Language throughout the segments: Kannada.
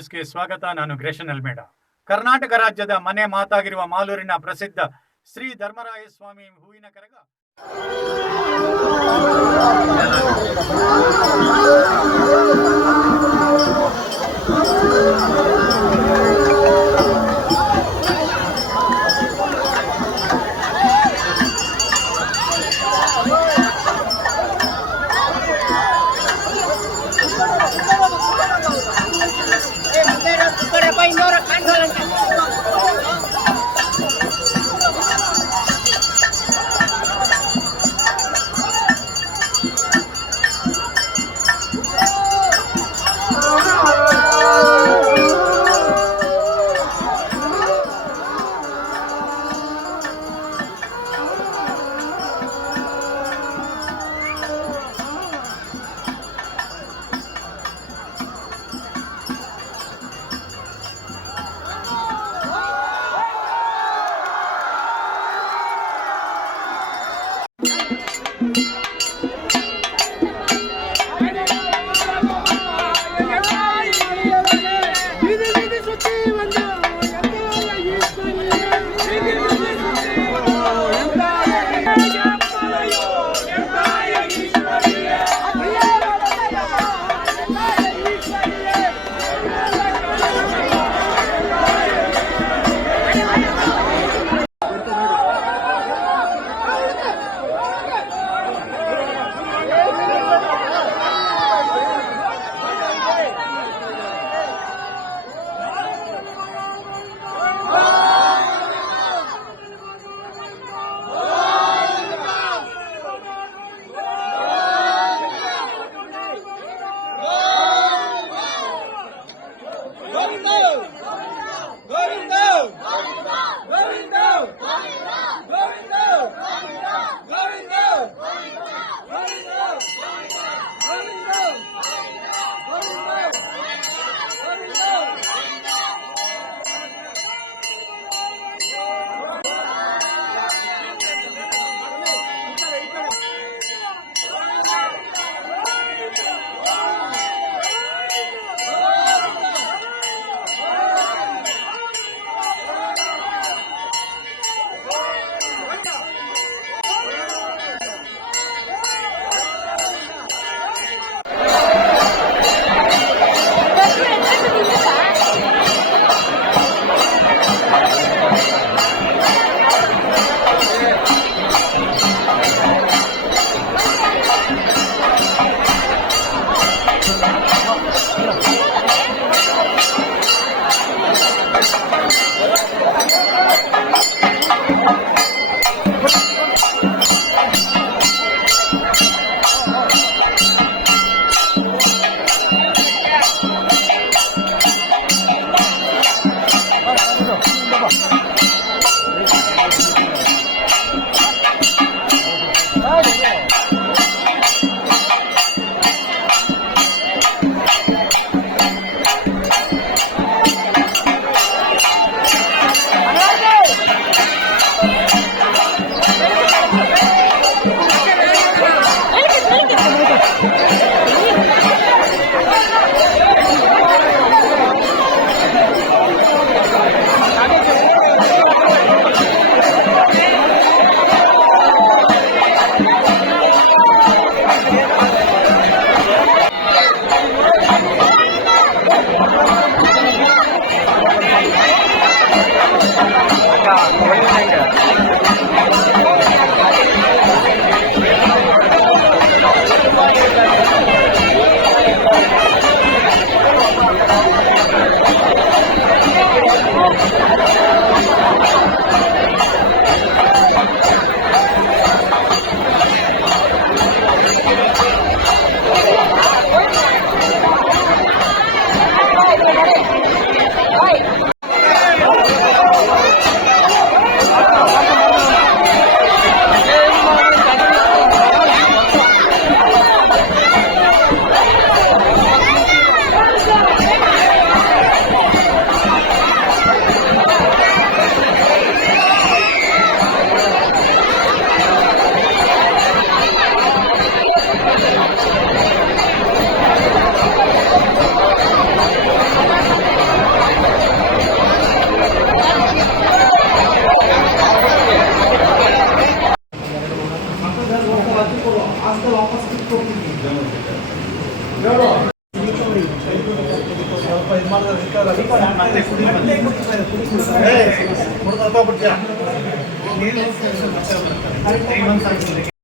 ನ್ಯೂಸ್ಗೆ ಸ್ವಾಗತ. ನಾನು ಗ್ರೇಷನ್ ಅಲ್ಮೇಡ. ಕರ್ನಾಟಕ ರಾಜ್ಯದ ಮನೆ ಮಾತಾಗಿರುವ ಮಾಲೂರಿನ ಪ್ರಸಿದ್ಧ ಶ್ರೀ ಧರ್ಮರಾಯ ಸ್ವಾಮಿ ಹೂವಿನ ಕರಗ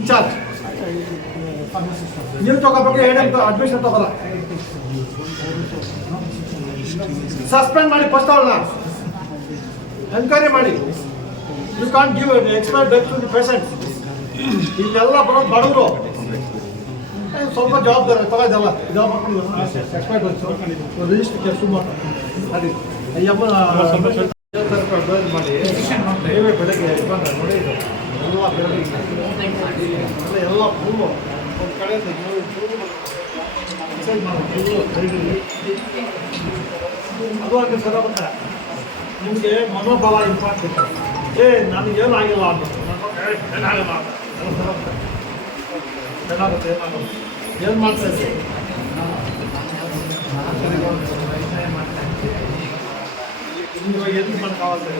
ಇನ್ಚಾರ್ಜ್ ನೀನು ತಗೋಬೇಕು, ಅಡ್ಮಿಷನ್ ತಗೋಲ್ಲ, ಸಸ್ಪೆಂಡ್ ಮಾಡಿ ಫಸ್ಟ್ ಅವಳನ್ನ ಎನ್ಕ್ವೈರಿ ಮಾಡಿ. You can't give expired death to the patient. ಇಲ್ಲೆಲ್ಲ ಬರೋದು ಬಡವರು, ಸ್ವಲ್ಪ ಜವಾಬ್ದಾರಿ ತಗೋದಲ್ಲ, ಎಕ್ಸ್ಪೈರ್ಡ್ ರಿಜಿಸ್ಟರ್ ಕೆಲಸ ಮಾಡಿ ಅಯ್ಯಮ್ಮ ಮಾಡಿ ನೀವೇ ಬೆಳಗ್ಗೆ ನೋಡಿ ಎಲ್ಲ ಎಲ್ಲ ಫುಲ್ಲು ಒಂದು ಕಡೆಯಿಂದ ಅದು ಹಾಗೆ ಸರ ನಿಮಗೆ ಮನೋಬಲ ಇಂಪಾರ್ಟೆಂಟ್. ನನಗೇನು ಆಗಿಲ್ಲ ಅಂತ ಏನಾಗಲ್ಲ ಏನಾಗುತ್ತೆ ಏನು ಮಾಡ್ತಾ ಇದ್ದೀವಿ ಇವಾಗ ಎಲ್ಲಿ ಮಾಡೋಕ್ಕಾಗತ್ತೆ?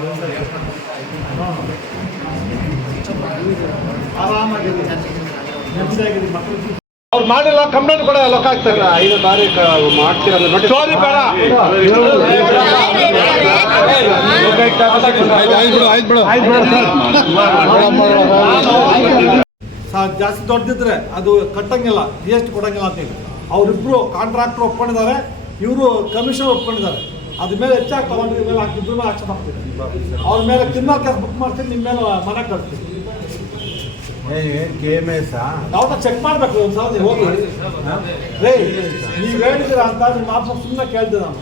ಆರಾಮಾಗಿದೆ, ನೆಮ್ಮದಿಯಾಗಿದೆ. ಮಕ್ಕಳು ಅವ್ರು ಮಾಡಿಲ್ಲ, ಕಂಪ್ಲೇಂಟ್ ಕೂಡ ಲೊಕ್ಕ ಆಗ್ತಾರೆ. 5 ತಾರೀಕು ಮಾಡ್ತೀರ ಸ್ಟೋರಿ ಬೇಡ, ಜಾಸ್ತಿ ದೊಡ್ಡದಿದ್ರೆ ಅದು ಕಟ್ಟಂಗಿಲ್ಲ, GST ಕೊಡಂಗಿಲ್ಲ ಅಂತೇಳಿ ಅವರಿಬ್ರು ಕಾಂಟ್ರಾಕ್ಟರ್ ಒಪ್ಕೊಂಡಿದ್ದಾರೆ, ಇವರು ಕಮಿಷನ್ ಒಪ್ಕೊಂಡಿದ್ದಾರೆ. ಅದ್ರ ಮೇಲೆ ಹೆಚ್ಚಾಗಿ ತಗೊಂಡ್ರೆ ಮೇಲೆ ಹಾಕಿದ್ರು ಮೇಲೆ ಆಕ್ಷನ್ ಹಾಕ್ತೀವಿ. ಅವ್ರ ಮೇಲೆ ಕ್ರಿಮಿನಲ್ ಕೇಸ್ ಬುಕ್ ಮಾಡ್ತೀನಿ, ನಿಮ್ಮ ಮೇಲೆ ಮನೆ ಕಟ್ತೀವಿ. ಯಾವ್ದ ಚೆಕ್ ಮಾಡ್ಬೇಕು ಒಂದ್ಸಲ ಹೋಗಿ. ರೇ ನೀವು ಹೇಳಿದಿರ ಅಂತ ನಿಮ್ಮ ಆಫೀಸ್ ಸುಮ್ಮನೆ ಕೇಳ್ತೀವಿ. ನಾನು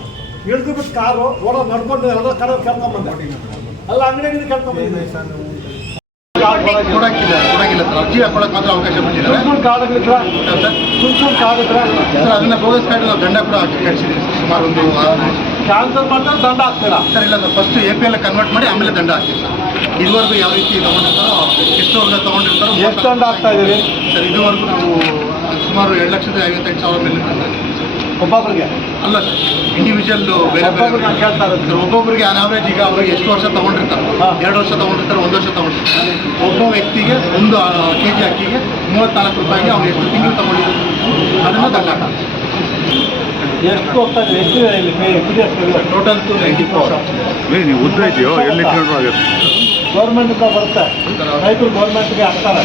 ಇಳಿದು ಬಿಟ್ಟು ಕಾರು ರೋಡ ನಡ್ಕೊಂಡು ಎಲ್ಲ ಕಡೆ ಕೇಳ್ಕೊಂಬಂದೆ, ಅಲ್ಲ ಅಂಗಡಿ ಕೇಳ್ಕೊಂಬಂದೆ. ಕೊಡಂಗಿಲ್ಲ ಸರ್, ಅರ್ಜಿ ಹಾಕೊಳಕ್ ಮಾತ್ರ ಅವಕಾಶ ಬಿಟ್ಟಿದ್ದಾರೆ. ಸರ್ ಅದನ್ನ ಬೋಗಸ್ ಕಾರ್ಡ್ ನಾವು ದಂಡ ಕೂಡ ಕಳಿಸಿದ್ದೀವಿ. ಸುಮಾರು ಒಂದು ಕ್ಯಾನ್ಸಲ್ ಮಾಡಿದ್ರೆ ದಂಡ ಹಾಕ್ತೀರಾ ಸರ್? ಇಲ್ಲ ಸರ್, ಫಸ್ಟ್ APL ಕನ್ವರ್ಟ್ ಮಾಡಿ ಆಮೇಲೆ ದಂಡ ಹಾಕ್ತೀವಿ ಸರ್. ಇದುವರೆಗೂ ಯಾವ ರೀತಿ ತಗೊಂಡಿರ್ತಾರೋ ಎಷ್ಟು ವರ್ಷ ತಗೊಂಡಿರ್ತಾರೋ ಎಷ್ಟು ದಂಡ ಹಾಕ್ತಾ ಇದ್ದೀವಿ ಸರ್? ಇದುವರೆಗೂ ನಾವು ಸುಮಾರು 2,58,000 ಮೇಲೆ ಒಬ್ಬೊಬ್ಬರಿಗೆ ಅಲ್ಲ ಸರ್, ಇಂಡಿವಿಜುವಲ್ ಬೇರೆ ಕೇಳ್ತಾ ಇರೋದು. ಒಬ್ಬೊಬ್ಬರಿಗೆ ಆನ್ ಆವ್ರೇಜ್ ಈಗ ಅವ್ರಿಗೆ ಎಷ್ಟು ವರ್ಷ ತಗೊಂಡಿರ್ತಾರೆ, 2 ವರ್ಷ ತಗೊಂಡಿರ್ತಾರೆ, 1 ವರ್ಷ ತಗೊಂಡಿರ್ತಾರೆ. ಒಬ್ಬ ವ್ಯಕ್ತಿಗೆ 1 kg ಅಕ್ಕಿಗೆ 34 ರೂಪಾಯಿಗೆ ಅವ್ರು ಎಷ್ಟು ತಿಂಗಳು ತಗೊಂಡಿರ್ತಾರೆ ಅದನ್ನು ದಂಡ. ಎಷ್ಟು ಹೋಗ್ತಾ ಇದೆ? ಎಷ್ಟು ಟೋಟಲ್ 94. ನೀವು ಉದ್ದ ಇದೆಯೋ ಎಲ್ಲಿ ಗೌರ್ಮೆಂಟಿಂದ ಬರುತ್ತೆ, ರೈತರು ಗೌರ್ಮೆಂಟ್ಗೆ ಹಾಕ್ತಾರೆ.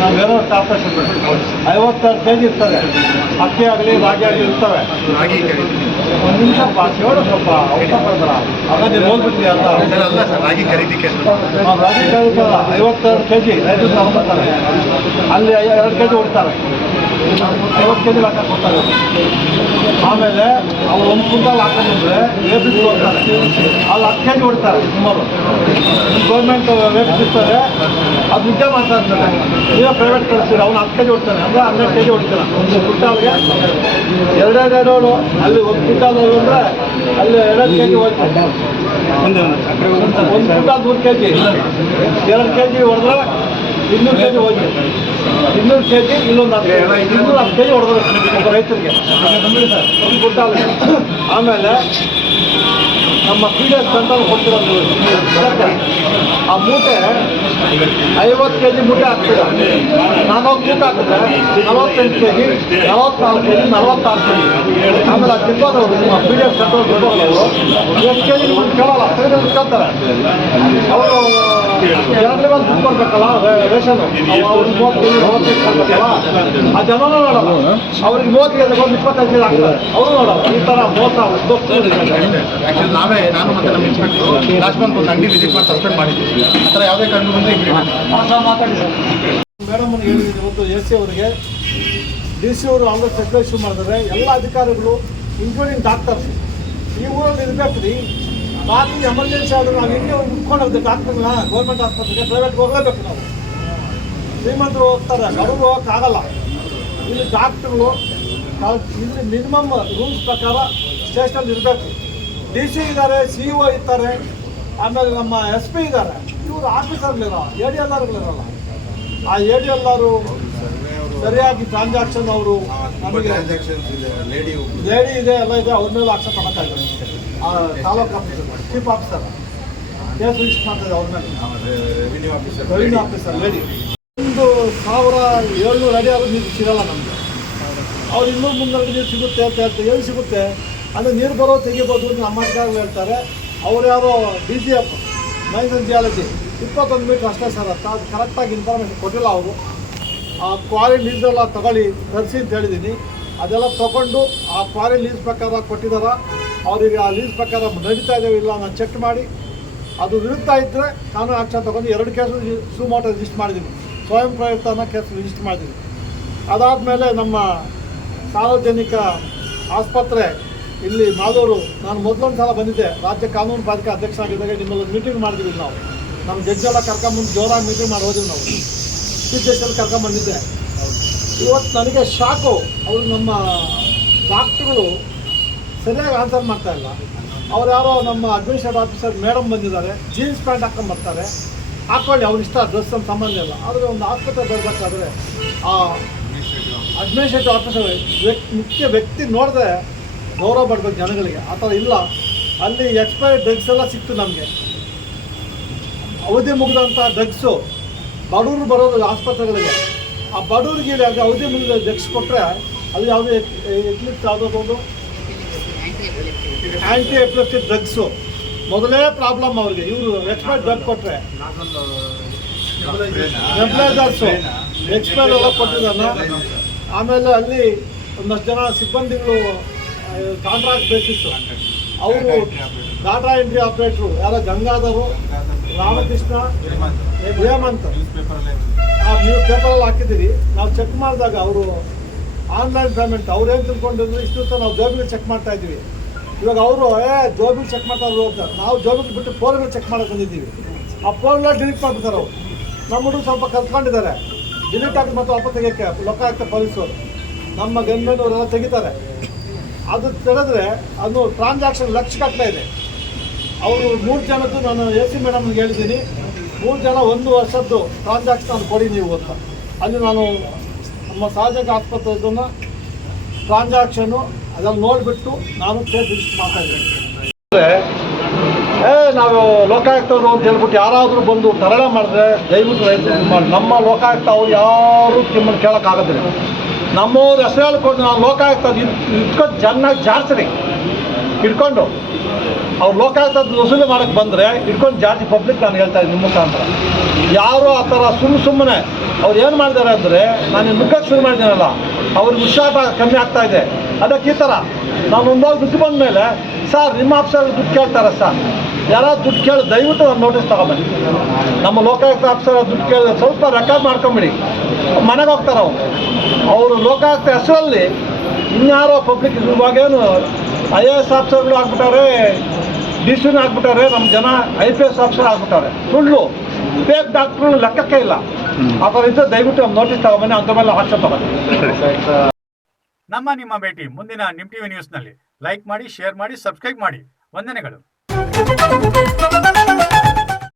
ನಾವು ಬೇರೆ ಆಪರೇಷನ್ 52 kg ಇರ್ತದೆ, ಅಕ್ಕಿ ಆಗಲಿ ರಾಗಿ ಆಗಲಿ ಇರ್ತವೆ. ಒಂದು ನಿಮಿಷ ಹೇಳು, ಸ್ವಲ್ಪ ಔಷಧ ಪಡ್ತಾರ ಆಗ ನೀವು ಹೋಗ್ಬಿಡ್ತೀವಿ ಅಂತ. ಅಲ್ಲ ಸರ್, ರಾಗಿ ಖರೀದಿ ರಾಗಿ ಖರೀದಿ 52 kg ರೈತರು ತಗೊಂಡ್ಬರ್ತಾರೆ, ಅಲ್ಲಿ 2 kg ಹೊಡ್ತಾರೆ, 50 kg ಲೆಕ್ಕ ಕೊಡ್ತಾರೆ. ಆಮೇಲೆ ಅವ್ರು 1 ಕ್ವಿಂಟಲ್ ಹಾಕೊಂಡ್ಬಂದ್ರೆ ವೇಬಿಸ್ ಕೊಡ್ತಾರೆ, ಅಲ್ಲಿ 10 kg ಹೊಡ್ತಾರೆ. ಸುಮಾರು ಗೌರ್ಮೆಂಟ್ ವೇಬಿಸ್ ಇರ್ತಾರೆ, ಅದು ನಿಜ ಮಾಡ್ತಾ ಇರ್ತಾರೆ. ನೀವೇ ಪ್ರೈವೇಟ್ ಕಳಿಸ್ತೀರ, ಅವ್ನು 10 kg ಹೊಡ್ತಾನೆ ಅಂದರೆ 12 kg ಹೊಡ್ತಾನೆ. ಒಂದು ಕ್ವಿಂಟಾಲ್ಗೆ 2 ಅಲ್ಲಿ 1 ಕ್ವಿಂಟಾಲ್ ಅಂದರೆ ಅಲ್ಲಿ 2 kg ಹೋಗ್ತಾರೆ. 1 ಕ್ವಿಂಟಾಲ್ 3 kg, 2 kg ಹೊಡೆದ್ರೆ 200 kg ಹೋಗಿ 200 kg ಇಲ್ಲೊಂದು 210 kg ಹೊಡೆದ್ರೆ ಒಬ್ಬ ರೈತರಿಗೆ 1 ಕ್ವಿಂಟಾಲ್ಗೆ. ಆಮೇಲೆ ನಮ್ಮ PDS ಸೆಂಟರ್ ಕೊಡ್ತಿರೋದು ಆ ಮೂಟೆ 50 kg ಮೂಟೆ ಹಾಕ್ತೀರ, 40 ಮೂಟೆ ಹಾಕಿದ್ರೆ 48 kg, 44 kg, 46 kg. ಆಮೇಲೆ ಆ ತಿಪ್ಪೋದವರು ನಿಮ್ಮ PDS ಸೆಂಟರ್ ತಿಪ್ಪೋದವರು ಎಷ್ಟು kg ಕೇಳಲ್ಲ, ಕೇಳ್ತಾರೆ. ಅವರು 2 ಬಂದು ಬುಕ್ ಕೊಡ್ಬೇಕಲ್ಲ ರೇಷನ್, ಅವ್ರಿಗೆ 30 kg 40 ಕೊಡ್ಬೇಕಲ್ಲ, ಆ ಜನನೂ ನೋಡಲ್ಲ. ಅವ್ರಿಗೆ 30 kg ಬಂದು 25 kg ಹಾಕ್ತಾರೆ, ಅವರು ನೋಡಲ್ಲ. ಈ ಥರ ಮೋಸ ಆ್ಯಕ್ಚುಲಿ ನಾನು ಮತ್ತೆ ನಮ್ಮ ಇನ್ಸ್ಪೆಕ್ಟರ್ ಲಾಸ್ಟ್ ಮಂತ್ ಒಂದು ಅಂಗಡಿ ವಿಸಿಟ್ ಮಾಡಿ ಸಸ್ಪೆಂಡ್ ಮಾಡಿದ್ದೀವಿ. ಆ ಥರ ಯಾವುದೇ ಕಂಡು ಬಂದರೆ ಮೇಡಮ್ ಹೇಳಿದ್ದೀನಿ. ಇವತ್ತು AC ಅವರಿಗೆ DC ಅವರು ಆಲ್ರೆಡಿ ಚೆಕ್ ಇಶ್ಯೂ ಮಾಡಿದ್ರೆ ಎಲ್ಲ ಅಧಿಕಾರಿಗಳು ಇನ್ಕ್ಲೂಡಿಂಗ್ ಡಾಕ್ಟರ್ಸ್ ಈ ಊರಲ್ಲಿ ಇರಬೇಕು ರೀ. ಬಾಕಿ ಎಮರ್ಜೆನ್ಸಿ ಆದರೂ ನಾವು ಹಿಂಗೆ ಮುಟ್ಕೊಂಡು ಹೋಗ್ತೀವಿ ಡಾಕ್ಟರ್ನ ಗೌರ್ಮೆಂಟ್ ಆಸ್ಪತ್ರೆಗೆ, ಪ್ರೈವೇಟ್ಗೆ ಹೋಗಲೇಬೇಕು. ನಾವು ಶ್ರೀಮಂತರು ಹೋಗ್ತಾರೆ, ಅವರು ಹೋಗೋಕ್ಕಾಗಲ್ಲ. ಇಲ್ಲಿ ಡಾಕ್ಟ್ರುಗಳು ಇಲ್ಲಿ ಮಿನಿಮಮ್ ರೂಲ್ಸ್ ಪ್ರಕಾರ ಸ್ಟೇಷನಲ್ಲಿ ಇರಬೇಕು. DC ಇದ್ದಾರೆ, CO ಇರ್ತಾರೆ, ಆಮೇಲೆ ನಮ್ಮ SP ಇದ್ದಾರೆ. ಇವರು ಆಫೀಸರ್ಗಳಿರೋ ADLRಗಳಿರಲ್ಲ. ಆ ADLR ಸರಿಯಾಗಿ ಟ್ರಾನ್ಸಾಕ್ಷನ್ ಅವರು ನಮಗೆ ಲೇಡಿ ಇದೆ ಎಲ್ಲ ಇದೆ, ಅವ್ರ ಮೇಲೆ ಆಕ್ಷನ್ ತಗೋತಾ ಇದ್ದಾರೆ. ಆ taluk officer, chief officer case register ಮಾಡ್ತಾರೆ ಅವ್ರ ಮೇಲೆ. ರೆವಿನ್ಯೂ ಆಫೀಸರ್ ಲೇಡಿ 1,700 ಅಡಿ ಆದರೂ ನೀರು ಸಿಗಲ್ಲ ನಮಗೆ. ಅವ್ರು 200-300 ನೀರು ಸಿಗುತ್ತೆ ಅಂತ ಹೇಳ್ತಾರೆ. ಎಲ್ಲಿ ಸಿಗುತ್ತೆ ಅಂದರೆ ನೀರು ಬರೋ ತೆಗಿಬೋದು ನಮ್ಮ ಅಧಿಕಾರಿಗಳು ಹೇಳ್ತಾರೆ. ಅವ್ರು ಯಾರೋ DGF mines and geology 21 metre ಅಷ್ಟೇ ಸರ್, ಅದು ಕರೆಕ್ಟಾಗಿ ಇನ್ಫಾರ್ಮೇಷನ್ ಕೊಟ್ಟಿಲ್ಲ ಅವರು. ಆ ಕ್ವಾರಿ ಲೀಸೆಲ್ಲ ತಗೊಳ್ಳಿ ತರಿಸಿ ಅಂತ ಹೇಳಿದ್ದೀನಿ. ಅದೆಲ್ಲ ತೊಗೊಂಡು ಆ ಕ್ವಾರಿ ಲೀಸ್ ಪ್ರಕಾರ ಕೊಟ್ಟಿದ್ದಾರೆ. ಅವರಿಗೆ ಆ ಲೀಸ್ ಪ್ರಕಾರ ನಡೀತಾ ಇದ್ದೇವೆ ಇಲ್ಲ ನಾನು ಚೆಕ್ ಮಾಡಿ ಅದು ವಿರುದ್ಧ ಇದ್ದರೆ ಕಾನೂನು ಆಕ್ಷನ್ ತೊಗೊಂಡು 2 ಕೇಸು ಸುಮೋಟೋ ರಿಜಿಸ್ಟರ್ ಮಾಡಿದ್ದೀನಿ, ಸ್ವಯಂ ಪ್ರೇರಿತ ಅನ್ನೋ ಕೇಸ್ ರಿಜಿಸ್ಟರ್ ಮಾಡಿದ್ದೀನಿ. ಅದಾದಮೇಲೆ ನಮ್ಮ ಸಾರ್ವಜನಿಕ ಆಸ್ಪತ್ರೆ ಇಲ್ಲಿ ಮಾಲೂರು, ನಾನು ಮೊದಲೊಂದು ಸಲ ಬಂದಿದ್ದೆ ರಾಜ್ಯ ಕಾನೂನು ಪಾಲಿಕೆ ಅಧ್ಯಕ್ಷ ಆಗಿದ್ದಾಗ ನಿಮ್ಮಲ್ಲಿ ಮೀಟಿಂಗ್ ಮಾಡಿದ್ವಿ ನಾವು. ನಮ್ಮ ಜಡ್ಜೆಲ್ಲ ಕರ್ಕೊಂಬಂದು ಜೋರಾಗಿ ಮೀಟಿಂಗ್ ಮಾಡಿ ಹೋದ್ವಿ ನಾವು. ಚೀಫ್ ಜಸ್ಟಿಸ್ ಕರ್ಕೊಂಬಂದಿದ್ದೆ. ಇವತ್ತು ನನಗೆ ಶಾಕು, ಅವರು ನಮ್ಮ ಡಾಕ್ಟ್ರುಗಳು ಸರಿಯಾಗಿ ಆನ್ಸರ್ ಮಾಡ್ತಾಯಿಲ್ಲ. ಅವ್ರು ಯಾರೋ ನಮ್ಮ ಅಡ್ಮಿನಿಸ್ಟ್ರೇಟಿವ್ ಆಫೀಸರ್ ಮೇಡಮ್ ಬಂದಿದ್ದಾರೆ, ಜೀನ್ಸ್ ಪ್ಯಾಂಟ್ ಹಾಕ್ಕೊಂಬರ್ತಾರೆ, ಹಾಕ್ಕೊಳ್ಳಿ ಅವ್ರ ಇಷ್ಟ, ಡ್ರೆಸ್ ಅಂತ ಸಂಬಂಧ ಇಲ್ಲ. ಆದರೆ ಒಂದು ಆಸ್ಪತ್ರೆ ಬರಬೇಕಾದ್ರೆ ಆ ಅಡ್ಮಿನಿಸ್ಟ್ರೇಟಿವ್ ಆಫೀಸರ್ ಮುಖ್ಯ ವ್ಯಕ್ತಿ ನೋಡಿದ್ರೆ ಗೌರವ ಪಡ್ಬೇಕು ಜನಗಳಿಗೆ. ಆ ಥರ ಇಲ್ಲ. ಅಲ್ಲಿ ಎಕ್ಸ್ಪೈರ್ಡ್ ಡ್ರಗ್ಸ್ ಎಲ್ಲ ಸಿಕ್ತು ನಮಗೆ, ಅವಧಿ ಮುಗಿದಂಥ ಡ್ರಗ್ಸು. ಬಡವರು ಬರೋದು ಆಸ್ಪತ್ರೆಗಳಿಗೆ, ಆ ಬಡವರಿಗೆ ಅವಧಿ ಮುಗಿದ ಡ್ರಗ್ಸ್ ಕೊಟ್ಟರೆ ಅದು ಯಾವುದೇ ಎಕ್ಲಿಪ್ಸ್ ಯಾವುದೋ ಆ್ಯಂಟಿ ಎಪಿಲೆಪ್ಟಿಕ್ ಡ್ರಗ್ಸು ಮೊದಲೇ ಪ್ರಾಬ್ಲಮ್ ಅವ್ರಿಗೆ. ಇವರು ಎಕ್ಸ್ಪೈರ್ಡ್ ಡ್ರಗ್ ಕೊಟ್ಟರೆ ನೆಬ್ಲೈಸರ್ಸು ಎಕ್ಸ್ಪೈರ್ ಎಲ್ಲ ಕೊಟ್ಟಿದ್ದಾನೆ. ಆಮೇಲೆ ಅಲ್ಲಿ ಒಂದಷ್ಟು ಜನ ಸಿಬ್ಬಂದಿಗಳು ಕಾಂಟ್ರಾಕ್ಟ್ ಬೇಸಿಸ್ಸು, ಅವರು ಡಾಟಾ ಎಂಟ್ರಿ ಆಪ್ರೇಟ್ರು ಯಾರೋ ಗಂಗಾಧರು, ರಾಮಕೃಷ್ಣ, ಹೇಮಂತ್ ನೀವು ಪೇಪರಲ್ಲಿ ಹಾಕಿದ್ದೀರಿ. ನಾವು ಚೆಕ್ ಮಾಡಿದಾಗ ಅವರು ಆನ್ಲೈನ್ ಪೇಮೆಂಟ್ ಅವ್ರು ಏನು ತಿಳ್ಕೊಂಡಿದ್ರು ಇಷ್ಟು ನಾವು ಜೋಬಿಗೆ ಚೆಕ್ ಮಾಡ್ತಾ ಇದ್ದೀವಿ. ಇವಾಗ ಅವರು ಜೋಬಿಗೆ ಚೆಕ್ ಮಾಡ್ತಾ ಇದ್ರು ಅಂತ ನಾವು ಜೋಬಿಗೆ ಬಿಟ್ಟು ಫೋನ್ಗಳು ಚೆಕ್ ಮಾಡೋಕೆ ಬಂದಿದ್ದೀವಿ. ಆ ಫೋನ್ಗಳ ಡಿಲೀಟ್ ಮಾಡಿಬಿಡ್ತಾರೆ ಅವರು. ನಮ್ಮ ಹುಡುಗರು ಸ್ವಲ್ಪ ಕಲ್ತ್ಕೊಂಡಿದ್ದಾರೆ, ಡಿಲೀಟ್ ಆಗಿ ಮತ್ತು ವಾಪಸ್ ತೆಗಿಯೋಕ್ಕೆ ಲೋಕಾಯುಕ್ತ ಪೊಲೀಸರು ನಮ್ಮ ಗನ್ಮೆನವರೆಲ್ಲ ತೆಗಿತಾರೆ. ಅದು ತೆಗೆದ್ರೆ ಅದು ಟ್ರಾನ್ಸಾಕ್ಷನ್ ಲಕ್ಷಗಟ್ಟಲೆ ಇದೆ. ಅವರು 3 ಜನದ್ದು ನಾನು AC ಮೇಡಮ್ಗೆ ಹೇಳಿದ್ದೀನಿ, 3 ಜನ 1 ವರ್ಷದ್ದು ಟ್ರಾನ್ಸಾಕ್ಷನ್ ಅದು ಕೊಡಿ ನೀವು ಅಂತ. ಅಲ್ಲಿ ನಾನು ನಮ್ಮ ಸಾರ್ವಜನಿಕ ಆಸ್ಪತ್ರೆದನ್ನು ಟ್ರಾನ್ಸಾಕ್ಷನ್ನು ಅದನ್ನು ನೋಡಿಬಿಟ್ಟು ನಾನು ಕೇಸ್ ರಿಜಿಸ್ಟರ್ ಮಾಡ್ತಾಯಿದ್ದೀನಿ. ನಾವು ಲೋಕಾಯುಕ್ತವರು ಅಂತ ಹೇಳ್ಬಿಟ್ಟು ಯಾರಾದರೂ ಬಂದು ತರಳೆ ಮಾಡಿದ್ರೆ ದಯವಿಟ್ಟು ರೈತರು ಮಾಡಿ. ನಮ್ಮ ಲೋಕಾಯುಕ್ತ ಅವ್ರು ಯಾರು ನಿಮ್ಮನ್ನು ಕೇಳೋಕ್ಕಾಗೋದಿಲ್ಲ. ನಮ್ಮವ್ರು ಹೆಸರು ಹೇಳ್ಕೊಂಡು ನಾವು ಲೋಕಾಯುಕ್ತ ಇಟ್ಕೊಂಡು ಚೆನ್ನಾಗಿ ಜಾರಿಸ್ರಿ, ಇಟ್ಕೊಂಡು ಅವ್ರು ಲೋಕಾಯುಕ್ತದ ವಸೂಲಿ ಮಾಡೋಕ್ಕೆ ಬಂದರೆ ಇಟ್ಕೊಂಡು ಜಾಸ್ತಿ ಪಬ್ಲಿಕ್ ನಾನು ಹೇಳ್ತಾ ಇದ್ದೀನಿ ನಿಮ್ಮ ಮುಖಾಂತರ. ಯಾರು ಆ ಥರ ಸುಮ್ಮನೆ ಅವ್ರು ಏನು ಮಾಡಿದ್ದಾರೆ ಅಂದರೆ ನಾನು ನುಗ್ಗಕ್ಕೆ ಶುರು ಮಾಡಿದ್ದೀನಲ್ಲ, ಅವ್ರಿಗೆ ಉತ್ಸಾಹ ಕಮ್ಮಿ ಆಗ್ತಾ ಇದೆ. ಅದಕ್ಕೆ ಈ ಥರ ನಾನು ಒಂದೋಗಿ ದುಡ್ಡು ಬಂದ ಮೇಲೆ ಸರ್ ನಿಮ್ಮ ಆಫೀಸರ್ ದುಡ್ಡು ಕೇಳ್ತಾರೆ ಸರ್, ಯಾರಾದ್ರು ದುಡ್ಡು ಕೇಳಿ ದಯವಿಟ್ಟು ನಾನು ನೋಟಿಸ್ ತಗೊಬನ್ನಿ. ನಮ್ಮ ಲೋಕಾಯುಕ್ತ ಆಫೀಸರ್ ದುಡ್ಡು ಕೇಳಿದ್ರೆ ಸ್ವಲ್ಪ ರೆಕಾರ್ಡ್ ಮಾಡ್ಕೊಂಬಿಡಿ, ಮನೆಗೆ ಹೋಗ್ತಾರೆ ಅವರು ಲೋಕಾಯುಕ್ತ ಹೆಸರಲ್ಲಿ ಇನ್ಯಾರೋ ಪಬ್ಲಿಕ್ ಇವಾಗೇನು IAS ಆಫೀಸರ್ಗಳು ಆಗ್ಬಿಟ್ಟಾರೆ, DCನೂ ಆಗ್ಬಿಟ್ಟಾರೆ, ನಮ್ಮ ಜನ IPS ಆಫೀಸರ್ ಆಗ್ಬಿಟ್ಟಾರೆ. ಸುಳ್ಳು ಫೇಕ್ ಡಾಕ್ಟ್ರು ಲೆಕ್ಕಕ್ಕೆ ಇಲ್ಲ. ಆ ಥರ ಇದ್ದರೆ ದಯವಿಟ್ಟು ನಮ್ಮ ನೋಟಿಸ್ ತಗೊಬನ್ನಿ, ಅಂಥ ಮೇಲೆ ಆಕ್ಷನ್ ತಗೊಳ್ಳಿ. ನಿಮ್ಮ ಭೇಟಿ ಮುಂದಿನ ನಿಮ್ ಟಿವಿ ನ್ಯೂಸ್ನಲ್ಲಿ. ಲೈಕ್ ಮಾಡಿ, ಶೇರ್ ಮಾಡಿ, ಸಬ್ಸ್ಕ್ರೈಬ್ ಮಾಡಿ. ವಂದನೆಗಳು.